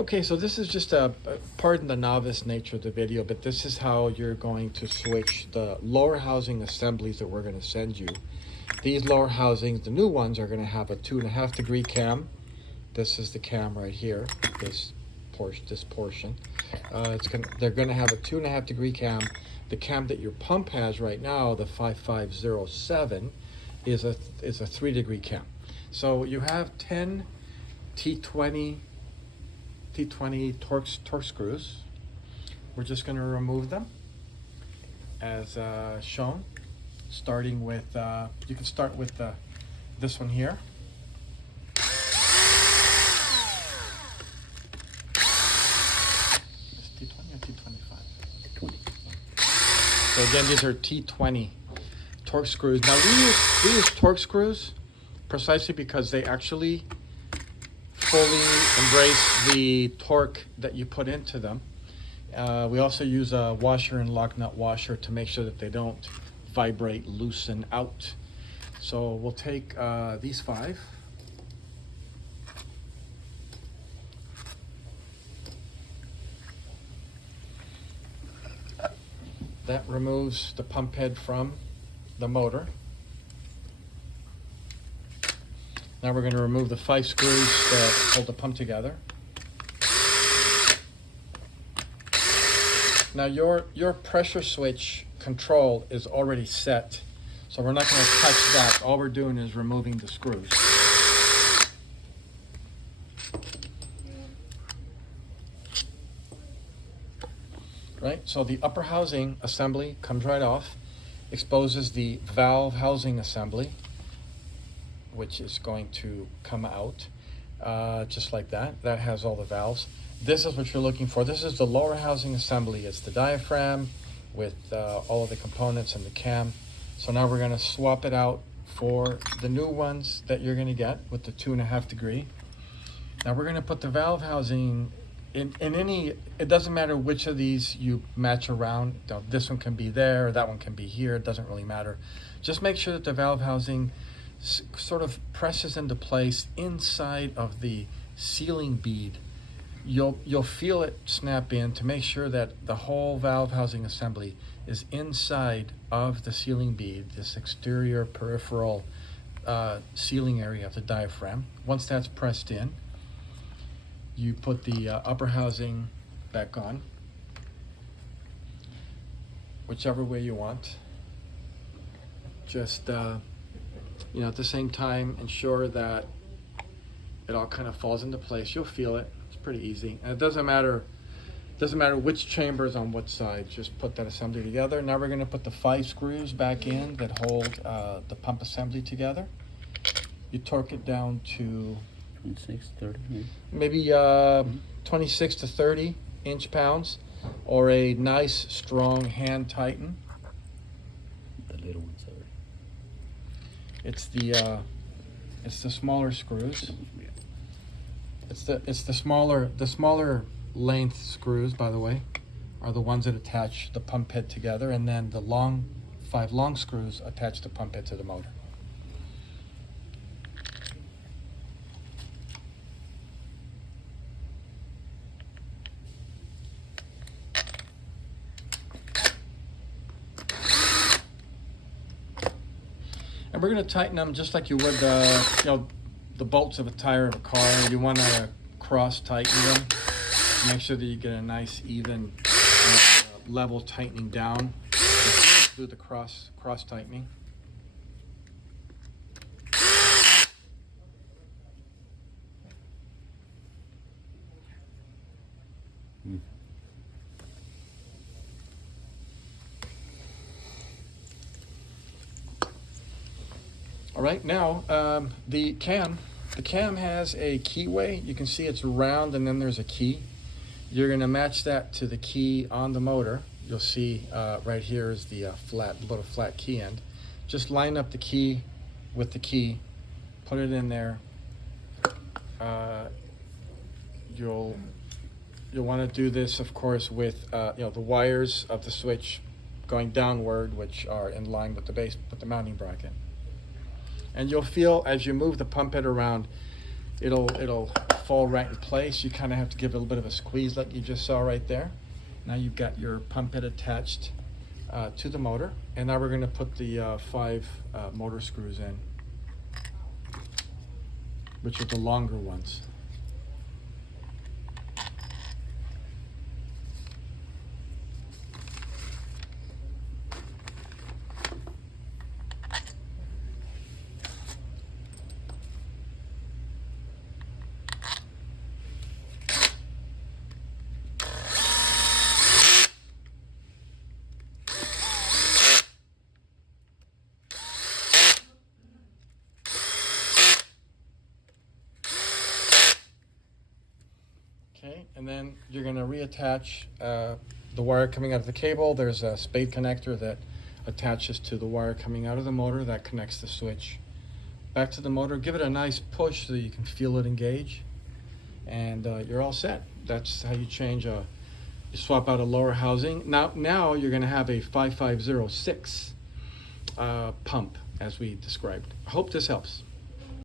Okay, so this is just pardon the novice nature of the video, but this is how you're going to switch the lower housing assemblies that we're going to send you. These lower housings, the new ones, are going to have a 2.5 degree cam. This is the cam right here, this portion. They're going to have a 2.5 degree cam. The cam that your pump has right now, the 5507, is a 3 degree cam. So you have 10 T20 torque screws. We're just going to remove them as shown, starting with you can start with this one here. It's T20 or T25? 20. So again, these are T20 torque screws. Now we use torque screws precisely because they actually fully embrace the torque that you put into them. We also use a washer and lock nut washer to make sure that they don't vibrate, loosen out. So we'll take these 5. That removes the pump head from the motor. Now we're going to remove the 5 screws that hold the pump together. Now your pressure switch control is already set, so we're not going to touch that. All we're doing is removing the screws. Right, so the upper housing assembly comes right off, exposes the valve housing assembly, which is going to come out just like that. That has all the valves. This is what you're looking for. This is the lower housing assembly. It's the diaphragm with all of the components and the cam. So now we're going to swap it out for the new ones that you're going to get with the 2.5 degree. Now we're going to put the valve housing in any, it doesn't matter which of these you match around. Now, this one can be there, that one can be here, it doesn't really matter. Just make sure that the valve housing sort of presses into place inside of the sealing bead. You'll feel it snap in to make sure that the whole valve housing assembly is inside of the sealing bead, this exterior peripheral sealing area of the diaphragm. Once that's pressed in, you put the upper housing back on, whichever way you want. Just at the same time, ensure that it all kind of falls into place. You'll feel it. It's pretty easy. And it doesn't matter which chamber is on what side. Just put that assembly together. Now we're going to put the 5 screws back in that hold the pump assembly together. You torque it down to 26, 30, maybe 26 to 30 inch-pounds, or a nice strong hand tighten. The little ones are. It's the smaller screws. It's the smaller length screws, by the way, are the ones that attach the pump head together, and then the 5 long screws attach the pump head to the motor. And we're going to tighten them just like you would the bolts of a tire of a car. You want to cross tighten them. Make sure that you get a nice even level tightening down through the cross tightening. All right, now the cam has a keyway. You can see it's round and then there's a key. You're going to match that to the key on the motor. You'll see right here is the little flat key end. Just line up the key with the key, put it in there. You'll want to do this, of course, with the wires of the switch going downward, which are in line with the base, with the mounting bracket. And you'll feel as you move the pump head around, it'll fall right in place. You kind of have to give it a little bit of a squeeze like you just saw right there. Now you've got your pump head attached to the motor, and now we're going to put the 5 motor screws in, which are the longer ones. Okay, and then you're going to reattach the wire coming out of the cable. There's a spade connector that attaches to the wire coming out of the motor that connects the switch back to the motor. Give it a nice push so you can feel it engage, and you're all set. That's how you change you swap out a lower housing. Now you're going to have a 5506 pump as we described. I hope this helps.